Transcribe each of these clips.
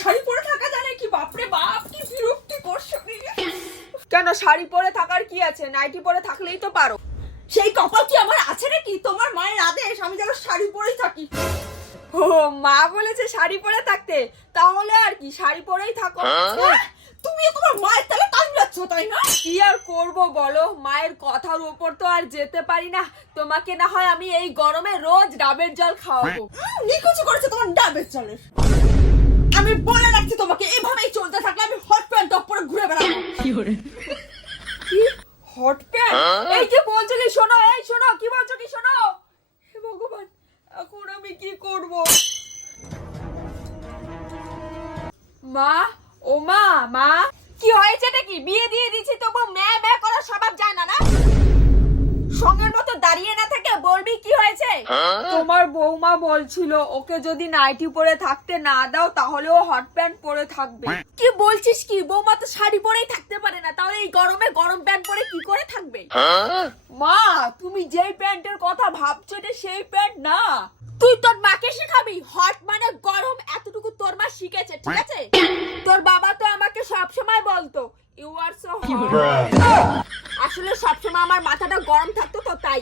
শাড়ি পরে থাকা জানে কি বাপরে বাপ কি বিরক্তি করছ কেন শাড়ি পরে থাকার কি আছে? নাইটি পরে থাকলেই তো পারো। সেই কপাল কি আমার আছে নাকি? তোমার মায়ের আদেশ আমি যেন শাড়ি পরেই থাকি। ও মা বলেছে শাড়ি পরে থাকতে। তাহলে আর কি শাড়ি পরেই থাকো। হ্যাঁ? তুমিও তোমার মায়ের তালে কান যাচ্ছ তাই না? কি আর করব বলো? মায়ের কথার উপর তো আর যেতে পারি না। তোমাকে না হয় আমি এই গরমে রোজ ডাবের জল খাওয়াবো। নিকুচি করেছে তোমার ডাবের চলের আমি বলে রাখছি তোমাকে এভাবেই চলতে থাকলে আমি হট প্যান্ট টপ পরে ঘুরে বেড়াবো। কি হট প্যান্ট এই যে বলছো কি শোনো এই শোনো কি বলছো কি শোনো? হে ভগবান এখন আমি কি করব? মা ও মা মা কি হয়েছে নাকি বিয়ে দিয়ে দিছি তবু ম্যা ম্যা করার স্বভাব যায় না না? তোমার বৌমা বলছিল ওকে যদি নাইটি পরে থাকতে না দাও তাহলে ও হট প্যান্ট পরে থাকবে। কি বলছিস কি? বৌমা তো শাড়ি পরেই থাকতে পারে না তাহলে এই গরমে গরম প্যান্ট পরে কি করে থাকবে? মা তুমি যেই প্যান্টের কথা ভাবছ এটা সেই প্যান্ট না। তুই তোর মাকে শেখাবি হট মানে গরম এতটুকু তোর মা শিখেছে ঠিক আছে? তোর বাবা তো আমাকে সব সময় বলতো ইউ আর সো আসলে সবসময় আমার মাথাটা গরম থাকতো তো তাই।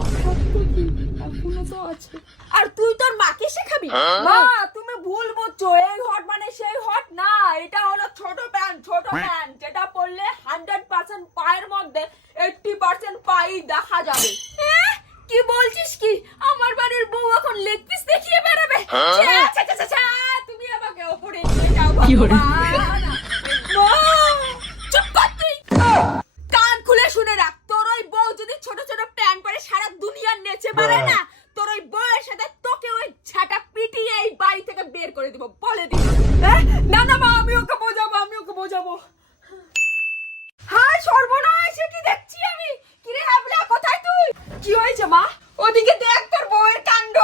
তো আছে। আর তুই তোর মাকে শেখাবি? মা তুমি ভুল বুঝছ এই হট মানে সেই হট না এটা হলো ছোট প্যান্ট ছোট প্যান্ট যেটা পরলে হান্ড্রেড পার্সেন্ট পায়ের মধ্যে এইটটি পার্সেন্ট পাই দেখা যাবে। কি বলছিস কি? আমার বাড়ির বউ এখন লেগ পিস দেখিয়ে ছ্যা, ছ্যা, তুমি আমাকে ওপরে নিয়ে যাও না না মা আমি ওকে বোঝাবো আমি ওকে বোঝাবো। হ্যাঁ সর্বনাশ কি দেখছি আমি? কি রে হাবলা কোথায় তুই? কি হয়েছে মা? ওদিকে দেখ তোর বউয়ের কাণ্ড।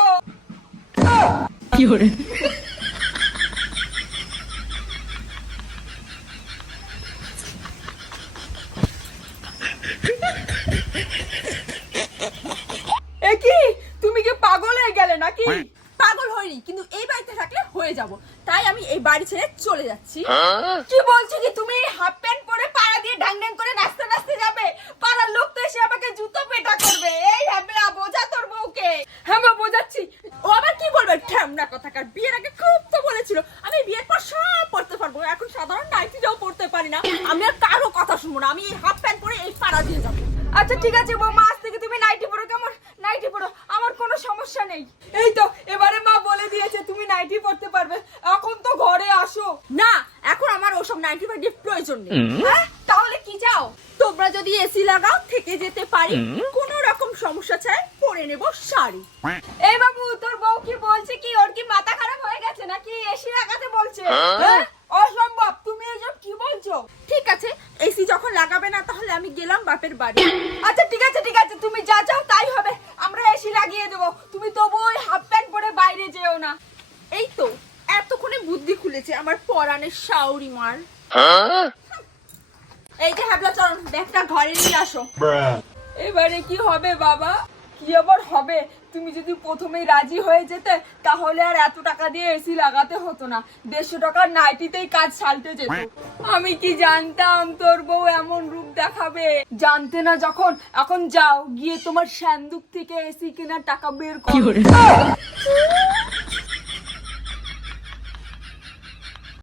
কি? তুমি কি পাগল হয়ে গেলে নাকি? হয়নি কিন্তু এই বাড়িতে থাকলে হয়ে যাব। তাই আমি এই বাড়ি ছেড়ে চলে যাচ্ছি। কি বলছো কি তুমি? হাফ প্যান্ট পরে পাড়া দিয়ে ডাং ডাং করে নাচতে নাচতে যাবে? পাড়ার লোক তো এসে আমাকে জুতো পেটা করবে। এই হ্যাবলা বোঝা তোর বউকে। হ্যাঁ মা বোঝাচ্ছি। ও আবার কি বলবে? ঠ্যামনা কথাকার বিয়ের আগে খুব তো বলেছিল আমি বিয়ের পর সব পড়তে পারব। এখন সাধারণ নাইটি নাইটিটাও পড়তে পারি না। আমি আর কারও কথা শুনব না। আমি এই হাফ প্যান্ট পরে এই পাড়া দিয়ে যাব। আচ্ছা ঠিক আছে বৌমা আজ থেকে তুমি নাইটি পরো কেমন নাইটি পরো আমার কোনো সমস্যা নেই এই তো এবারে মা বলে দিয়েছে তুমি নাইটি পরতে পারবে এখন তো ঘরে আসো না এখন আমার ওসব নাইনটি ফাইভ প্রয়োজন নেই। হ্যাঁ? তাহলে কি চাও? তোমরা যদি এসি লাগাও থেকে যেতে পারি কোনো রকম সমস্যা ছাড়াই পরে নেব শাড়ি। এই বাবু তোর বউ কি বলছে কি? ওর কি মাথা খারাপ হয়ে গেছে নাকি এসি লাগাতে বলছে? হ্যাঁ? অসম্ভব তুমি এসব কি বলছো? ঠিক আছে এসি যখন লাগাবে না তাহলে আমি গেলাম বাপের বাড়ি। আচ্ছা ঠিক আছে ঠিক আছে তুমি যা চাও তাই হবে আমরা এসি লাগিয়ে দেবো তুমি তবু ওই হাফ প্যান্ট পরে বাইরে যেও না এই তো এতক্ষণে খুলেছে আমার পরাণের শাউরি মার। এই যে হ্যাবলা চরণ ব্যাগটা ঘরে নিয়ে আসো। এবারে কি হবে বাবা? কি আবার হবে? তুমি যদি প্রথমেই রাজি হয়ে যেতে তাহলে আর এত টাকা দিয়ে এসি লাগাতে হতো না। দেড়শো টাকার নাইটিতেই কাজ সালতে যেত। আমি কি জানতাম তোর বউ এমন রূপ দেখাবে? জানতে না যখন এখন যাও গিয়ে তোমার স্যান্দুক থেকে এসি কেনার টাকা বের করো।